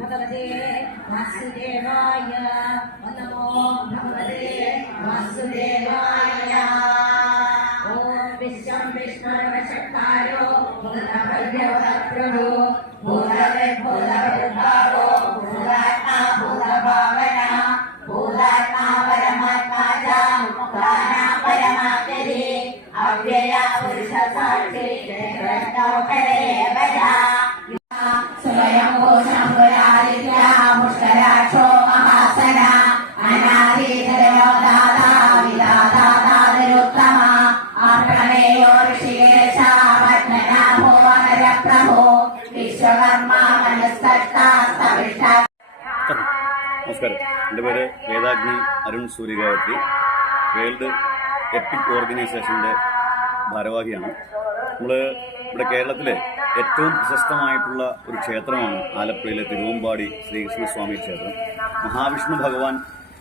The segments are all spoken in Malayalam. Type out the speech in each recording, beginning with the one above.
ഭഗവതേ വാസുദേവായ നമോ ഭഗവതേ വാസുദേവായ ഓം വിശ്വം വിഷ്ണുർവശക്താരോ ഭൂതഭവ്യോതപ്രഭോ ഭൂതവേ ഭൂതഭൃദ്ഭാവോ ഭൂതാത്മാ ഭൂതഭാവന ഭൂതാത്മാ പരമാത്മാ ച മുക്താനാ പരമാത്മനി അവ്യയ പുരുഷ സാക്ഷി സ്വയം ശംഭുരാദിത്യ മുഷ്കരാക്ഷോ മഹാസന അനാദിതരോ ദാതാ വിദാതാദാതരുത്തമ അപ്രമേയോ ഋഷികേശ പത്മനാഭോ ഹരപ്രഭോ വിശ്വകർമ്മ മനസ്തഷ്ട. നമസ്കാരം, എൻ്റെ പേര് വേദാഗ്നി അരുൺ സൂര്യഗായത്രി. വേൾഡ് എപ്പിക് ഓർഗനൈസേഷൻ്റെ ഭാരവാഹിയാണ്. നമ്മൾ ഇവിടെ കേരളത്തിലെ ഏറ്റവും പ്രശസ്തമായിട്ടുള്ള ഒരു ക്ഷേത്രമാണ് ആലപ്പുഴയിലെ തിരുവമ്പാടി ശ്രീകൃഷ്ണസ്വാമി ക്ഷേത്രം. മഹാവിഷ്ണു ഭഗവാൻ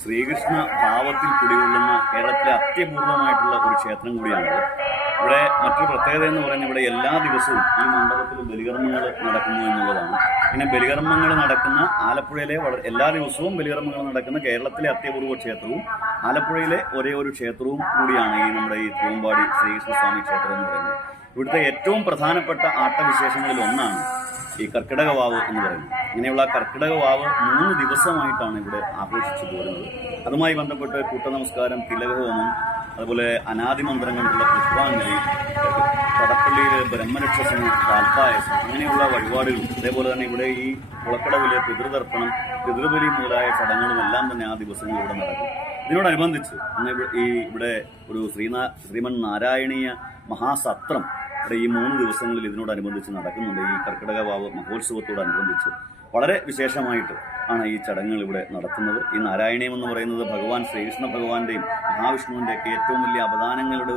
ശ്രീകൃഷ്ണ ഭാവത്തിൽ കുടികൊള്ളുന്ന കേരളത്തിലെ അത്യപൂർവമായിട്ടുള്ള ഒരു ക്ഷേത്രം കൂടിയാണിത്. ഇവിടെ മറ്റൊരു പ്രത്യേകത എന്ന് പറയുന്നത് ഇവിടെ എല്ലാ ദിവസവും ഈ മണ്ഡപത്തിൽ ബലികർമ്മങ്ങൾ നടക്കുന്നു എന്നുള്ളതാണ്. ഇങ്ങനെ ബലികർമ്മങ്ങൾ നടക്കുന്ന ആലപ്പുഴയിലെ എല്ലാ ദിവസവും ബലികർമ്മങ്ങൾ നടക്കുന്ന കേരളത്തിലെ അത്യപൂർവ ക്ഷേത്രവും ആലപ്പുഴയിലെ ഒരേ ഒരു ക്ഷേത്രവും കൂടിയാണ് നമ്മുടെ ഈ തിരുവമ്പാടി ശ്രീകൃഷ്ണസ്വാമി ക്ഷേത്രം എന്ന് പറയുന്നത്. ഇവിടുത്തെ ഏറ്റവും പ്രധാനപ്പെട്ട ആട്ടവിശേഷങ്ങളിൽ ഒന്നാണ് ഈ കർക്കിടക വാവ് എന്ന് പറയുന്നത്. ഇങ്ങനെയുള്ള കർക്കിടക വാവ് 3 ദിവസമായിട്ടാണ് ഇവിടെ ആഘോഷിച്ചു പോരുന്നത്. അതുമായി ബന്ധപ്പെട്ട് കൂട്ടനമസ്കാരം, തിലകഹോമം, അതുപോലെ അനാദിമന്ത്രങ്ങളുള്ള പുഷ്പാഞ്ജലി, കടപ്പള്ളിയിലെ ബ്രഹ്മരക്ഷസന് താൽപ്പായസം, അങ്ങനെയുള്ള വഴിപാടുകളും അതേപോലെ തന്നെ ഇവിടെ ഈ കുളക്കടവിലെ പിതൃതർപ്പണം, പിതൃബലി മുതലായ ചടങ്ങുകളും എല്ലാം തന്നെ ആ ദിവസങ്ങൾ ഇവിടെ നടക്കും. ഇതിനോടനുബന്ധിച്ച് ഇവിടെ ഒരു ശ്രീമൻ നാരായണീയ മഹാസത്രം ഇവിടെ ഈ 3 ദിവസങ്ങളിൽ ഇതിനോടനുബന്ധിച്ച് നടക്കുന്നുണ്ട്. ഈ കർക്കിടക വാവ് മഹോത്സവത്തോടനുബന്ധിച്ച് വളരെ വിശേഷമായിട്ട് ആണ് ഈ ചടങ്ങുകൾ ഇവിടെ നടത്തുന്നത്. ഈ നാരായണീയം എന്ന് പറയുന്നത് ഭഗവാൻ ശ്രീകൃഷ്ണ ഭഗവാന്റെയും മഹാവിഷ്ണുവിൻ്റെയൊക്കെ ഏറ്റവും വലിയ അവദാനങ്ങളുടെ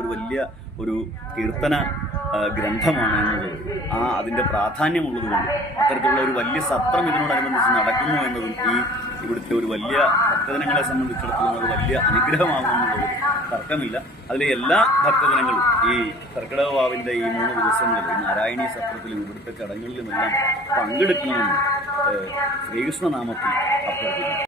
ഒരു കീർത്തന ഗ്രന്ഥമാണ് എന്നുള്ളത് അതിൻ്റെ പ്രാധാന്യമുള്ളതുകൊണ്ട് അത്തരത്തിലുള്ള ഒരു വലിയ സത്രം ഇതിനോടനുബന്ധിച്ച് നടക്കുന്നു എന്നതും ഇവിടുത്തെ ഒരു വലിയ ഭക്തജനങ്ങളെ സംബന്ധിച്ചിടത്തോളം അത് വലിയ അനുഗ്രഹമാകുമെന്നുള്ളത് തർക്കമില്ല. അതിലെ എല്ലാ ഭക്തജനങ്ങളും ഈ കർക്കിടക വാവിൻ്റെ ഈ 3 ദിവസങ്ങളിൽ ഈ നാരായണീയ സത്രത്തിലും ഇവിടുത്തെ ചടങ്ങുകളിലുമെല്ലാം പങ്കെടുക്കണമെന്ന് ശ്രീകൃഷ്ണനാമത്തിൽ അഭ്യർത്ഥിക്കുന്നു.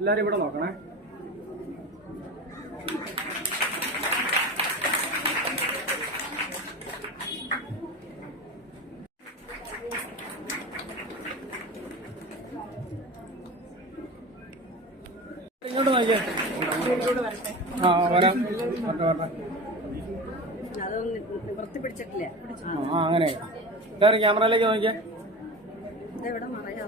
എല്ലാവരും ഇവിടെ നോക്കണേ. ഇങ്ങോട്ട് നോക്കിയേ. ആ വരാം. വൃത്തി പിടിച്ചിട്ടില്ല. ആ അങ്ങനെ എല്ലാവരും ക്യാമറയിലേക്ക് നോക്കിയേ. ഇതെവിടെ മറയാ?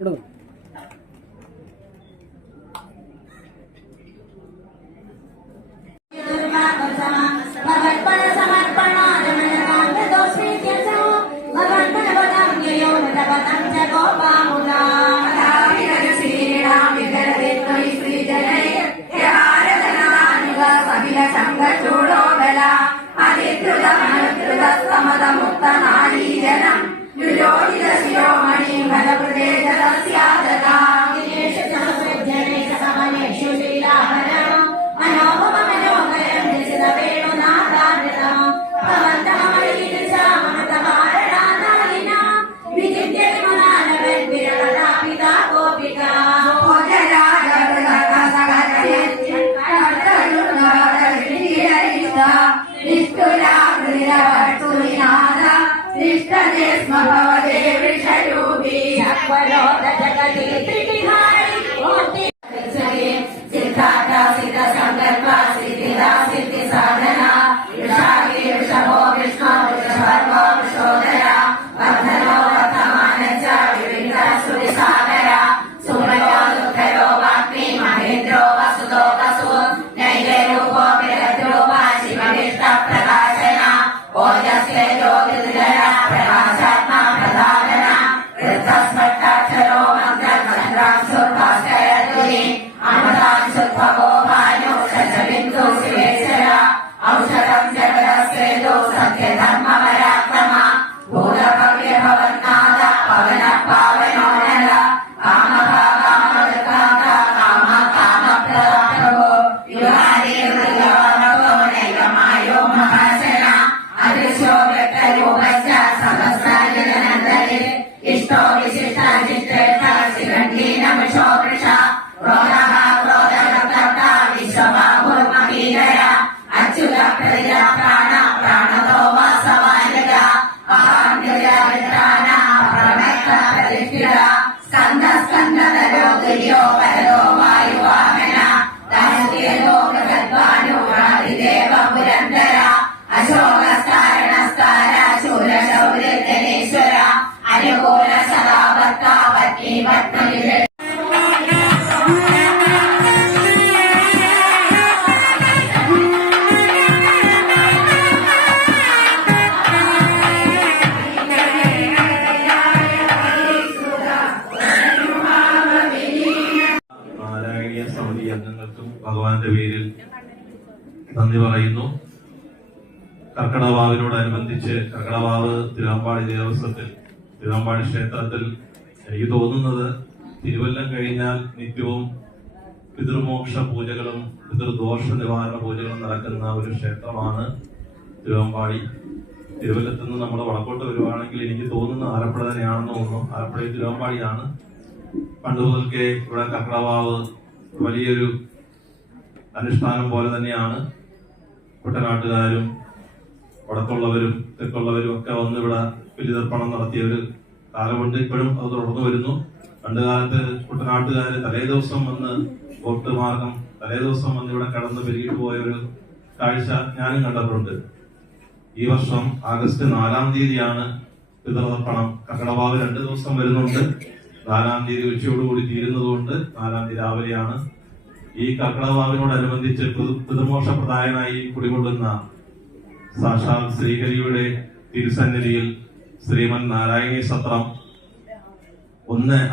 ഇടുന്നു. ഭഗവാന്റെ പേരിൽ നന്ദി പറയുന്നു. കർക്കടവാവിനോടനുബന്ധിച്ച് കർക്കടവാവ് തിരുവമ്പാടി ദേവസ്വത്തിൽ തിരുവമ്പാടി ക്ഷേത്രത്തിൽ എനിക്ക് തോന്നുന്നത് തിരുവല്ലം കഴിഞ്ഞാൽ നിത്യവും പിതൃമോക്ഷ പൂജകളും പിതൃദോഷ നിവാരണ പൂജകളും നടക്കുന്ന ഒരു ക്ഷേത്രമാണ് തിരുവമ്പാടി. തിരുവല്ലത്ത് നിന്ന് നമ്മൾ വടക്കോട്ട് വരുവാണെങ്കിൽ എനിക്ക് തോന്നുന്നു ആലപ്പുഴ തന്നെയാണെന്ന് തോന്നുന്നു. ആലപ്പുഴയിൽ തിരുവമ്പാടിയാണ്. പണ്ട് മുതൽക്കേ ഇവിടെ കർക്കടവാവ് വലിയൊരു അനുഷ്ഠാനം പോലെ തന്നെയാണ്. കുട്ടനാട്ടുകാരും വടക്കുള്ളവരും തെക്കുള്ളവരും ഒക്കെ വന്ന് ഇവിടെ ബലിതർപ്പണം നടത്തിയ ഒരു കാലമുണ്ട്. ഇപ്പോഴും അത് തുടർന്നു വരുന്നു. പണ്ട് കാലത്ത് കുട്ടനാട്ടുകാര് തലേദിവസം വന്ന് ബോട്ട് മാർഗം തലേദിവസം വന്ന് ഇവിടെ കടന്ന് ബലിയിട്ട് പോയ ഒരു കാഴ്ച ഞാനും കണ്ടിട്ടുണ്ട്. ഈ വർഷം ആഗസ്റ്റ് 4-ാം തീയതിയാണ് പിതൃതർപ്പണം. കർക്കടവാവ് 2 ദിവസം വരുന്നുണ്ട്. 4-ാം തീയതി ഉച്ചയോടുകൂടി തീരുന്നതുകൊണ്ട് 4-ാം തീയതി രാവിലെയാണ്. ഈ കർക്കടവാവിനോടനുബന്ധിച്ച് പിതൃമോക്ഷ പ്രദായനായി കുടികൊള്ളുന്ന സാക്ഷാൽ ശ്രീഹരിയുടെ തിരുസന്നിധിയിൽ ശ്രീമൻ നാരായണീ സത്രം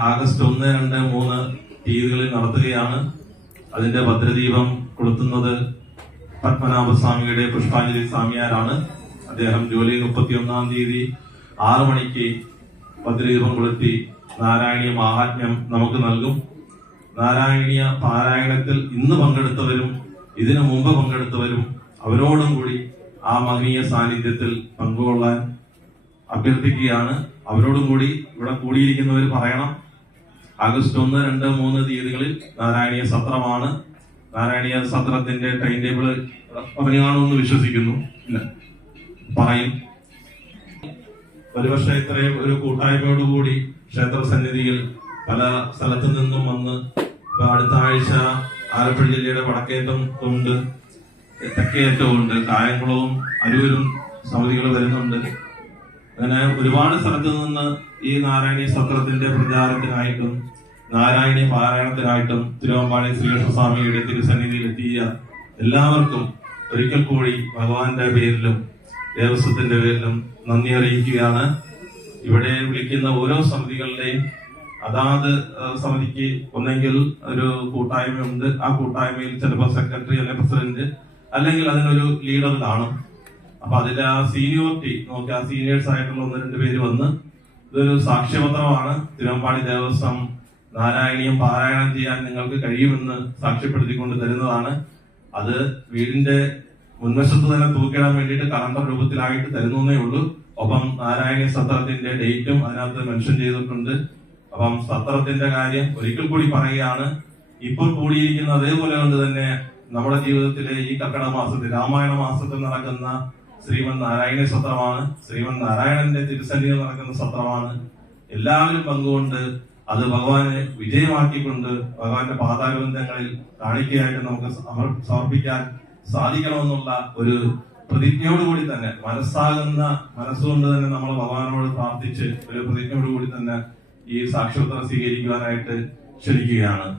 ആഗസ്റ്റ് 1, 2, 3 തീയതികളിൽ നടത്തുകയാണ്. അതിന്റെ ഭദ്രദീപം കൊളുത്തുന്നത് പത്മനാഭസ്വാമിയുടെ പുഷ്പാഞ്ജലി സ്വാമിയാരാണ്. അദ്ദേഹം ജൂലൈ 31-ാം തീയതി 6 മണിക്ക് ഭദ്രദീപം കൊളുത്തി നാരായണീയ മാഹാത്മ്യം നമുക്ക് നൽകും. നാരായണീയ പാരായണത്തിൽ ഇന്ന് പങ്കെടുത്തവരും ഇതിനു മുമ്പ് പങ്കെടുത്തവരും അവരോടും കൂടി ആ മഹനീയ സാന്നിധ്യത്തിൽ പങ്കുകൊള്ളാൻ അഭ്യർത്ഥിക്കുകയാണ്. അവരോടും കൂടി ഇവിടെ കൂടിയിരിക്കുന്നവർ പറയണം. ആഗസ്റ്റ് 1, 2, 3 തീയതികളിൽ നാരായണീയ സത്രമാണ്. നാരായണീയ സത്രത്തിന്റെ ടൈം ടേബിൾ പറഞ്ഞു കാണുമെന്ന് വിശ്വസിക്കുന്നു. ഇല്ല, പറയും. ഒരുപക്ഷെ ഇത്രയും ഒരു കൂട്ടായ്മയോടുകൂടി ക്ഷേത്ര സന്നിധിയിൽ പല സ്ഥലത്തു നിന്നും വന്ന് ഇപ്പൊ അടുത്ത ആഴ്ച ആലപ്പുഴ ജില്ലയുടെ വടക്കേറ്റം ഉണ്ട്, തെക്കേറ്റവും ഉണ്ട്, കായംകുളവും അരൂരും സമിതികൾ വരുന്നുണ്ട്. അങ്ങനെ ഒരുപാട് സ്ഥലത്തു നിന്ന് ഈ നാരായണീയ സത്രത്തിന്റെ പ്രചാരത്തിനായിട്ടും നാരായണീയ പാരായണത്തിനായിട്ടും തിരുവമ്പാടി ശ്രീകൃഷ്ണസ്വാമിയുടെ തിരുസന്നിധിയിൽ എത്തിയ എല്ലാവർക്കും ഒരിക്കൽ കൂടി ഭഗവാന്റെ പേരിലും ദേവസ്വത്തിന്റെ പേരിലും നന്ദി അറിയിക്കുകയാണ്. ഇവിടെ വിളിക്കുന്ന ഓരോ സമിതികളുടെയും അതാത് സമിതിക്ക് ഒന്നെങ്കിൽ ഒരു കൂട്ടായ്മയുണ്ട്. ആ കൂട്ടായ്മയിൽ ചിലപ്പോൾ സെക്രട്ടറി അല്ലെങ്കിൽ പ്രസിഡന്റ് അല്ലെങ്കിൽ അതിനൊരു ലീഡർ കാണും. അപ്പൊ അതിലെ ആ സീനിയോറിറ്റി നോക്കി ആ സീനിയേഴ്സ് ആയിട്ടുള്ള 1-2 പേര് വന്ന് ഇതൊരു സാക്ഷ്യപത്രമാണ്. തിരുവമ്പാടി ദേവസ്വം നാരായണീയം പാരായണം ചെയ്യാൻ നിങ്ങൾക്ക് കഴിയുമെന്ന് സാക്ഷ്യപ്പെടുത്തിക്കൊണ്ട് തരുന്നതാണ്. അത് വീടിന്റെ മുൻവശത്ത് തന്നെ തൂക്കിടാൻ വേണ്ടിയിട്ട് കലണ്ടർ രൂപത്തിലായിട്ട് തരുന്നേ ഉള്ളൂ. ഒപ്പം നാരായണീയ സത്രത്തിന്റെ ഡേറ്റും അതിനകത്ത് മെൻഷൻ ചെയ്തിട്ടുണ്ട്. അപ്പം സത്രത്തിന്റെ കാര്യം ഒരിക്കൽ കൂടി പറയുകയാണ്. ഇപ്പോൾ കൂടിയിരിക്കുന്ന അതേപോലെ കൊണ്ട് തന്നെ നമ്മുടെ ജീവിതത്തിലെ ഈ കർക്കിടക മാസത്തിൽ രാമായണ മാസത്തിൽ നടക്കുന്ന ശ്രീമൻ നാരായണ സത്രമാണ്. ശ്രീമൻ നാരായണന്റെ തിരുസന്നിധിയിൽ നടക്കുന്ന സത്രമാണ്. എല്ലാവരും പങ്കുകൊണ്ട് അത് ഭഗവാനെ വിജയമാക്കിക്കൊണ്ട് ഭഗവാന്റെ പാതാരബന്ധങ്ങളിൽ കാണിക്കയായിട്ട് നമുക്ക് സമർപ്പിക്കാൻ സാധിക്കണമെന്നുള്ള ഒരു പ്രതിജ്ഞയോടുകൂടി തന്നെ മനസ്സുകൊണ്ട് തന്നെ നമ്മൾ ഭഗവാനോട് പ്രാർത്ഥിച്ച് ഒരു പ്രതിജ്ഞയോടുകൂടി തന്നെ ഈ സാക്ഷ്യപത്രം സ്വീകരിക്കുവാനായിട്ട് ക്ഷണിക്കുകയാണ്.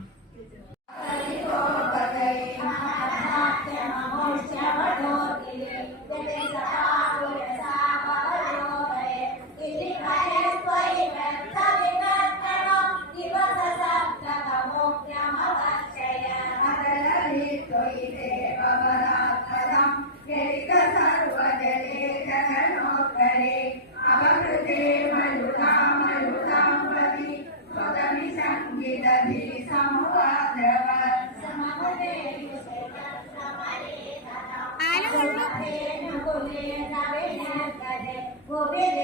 Gobe